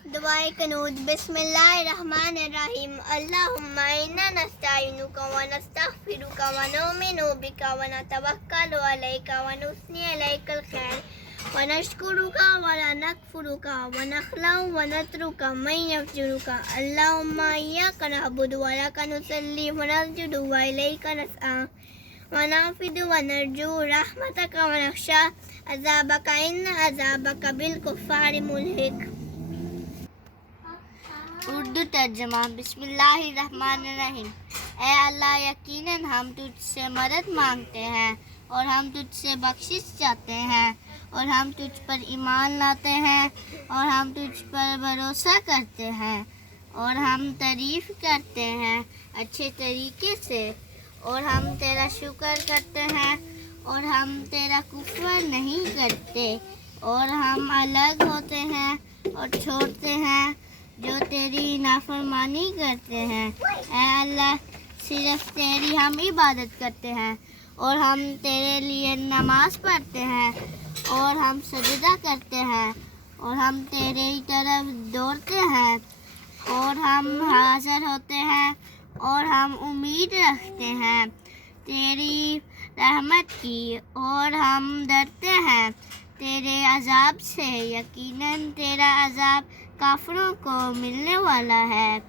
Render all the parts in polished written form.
दुआए कनूत बिस्मिल्लाहिर्रहमानिर्रहीम अल्लाहुम्मा इन्ना नस्तईनुका व नस्तगफिरुका व नुमिनु बिका व नतवक्कलु अलैका व नुस्नी अलैकल खैर व नशकुरुका व ला नकफुरुका व नखलउ व नतरुका मन यफजुरुका अल्लाहुम्मा इय्याका नअबुदु व लका नुसल्ली व नस्जुदु व इलैका नसआ व नअफ़िदु व नरजू रहमतका व नख्शा अज़ाबका इन्ना अज़ाबका बिल कुफ़्फ़ारि मुल्हिक। उर्दू तर्जमा। बिस्मिल्लाहिर्रहमानिर्रहीम। ए अल्लाह, यकीनन हम तुझसे मदद मांगते हैं और हम तुझसे बख्शिश चाहते हैं और हम तुझ पर ईमान लाते हैं और हम तुझ पर भरोसा करते हैं और हम तारीफ़ करते हैं अच्छे तरीके से और हम तेरा शुक्र करते हैं और हम तेरा कुफ्र नहीं करते और हम अलग होते हैं और छोड़ते हैं जो तेरी नाफरमानी करते हैं। ऐ अल्लाह, सिर्फ तेरी हम इबादत करते हैं और हम तेरे लिए नमाज पढ़ते हैं और हम सजदा करते हैं और हम तेरे ही तरफ दौड़ते हैं और हम हाज़िर होते हैं और हम उम्मीद रखते हैं तेरी रहमत की और हम डरते हैं तेरे अज़ाब से। यकीनन तेरा अज़ाब काफिरों को मिलने वाला है।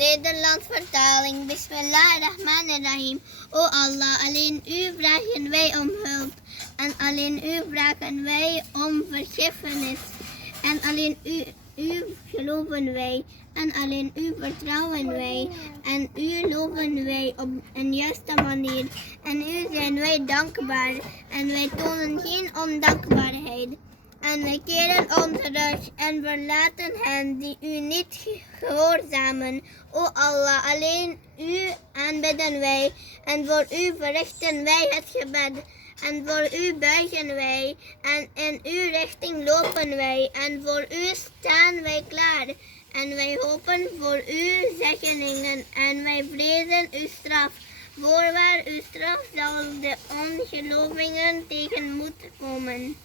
Nederlands vertaling. Bismillahirrahmanirrahim. O Allah, alleen u vragen wij om hulp en alleen u vragen wij om vergiffenis en alleen u geloven wij en alleen u vertrouwen wij en u loven wij op een juiste manier en u zijn wij dankbaar en wij tonen geen ondankbaarheid. En wij keren ons terug en verlaten hen die u niet gehoorzamen. O Allah, alleen u aanbidden wij en voor u verrichten wij het gebed. En voor u buigen wij en in uw richting lopen wij en voor u staan wij klaar. En wij hopen voor uw zegeningen en wij vrezen uw straf. Voorwaar, uw straf zal de ongelovigen tegemoet komen.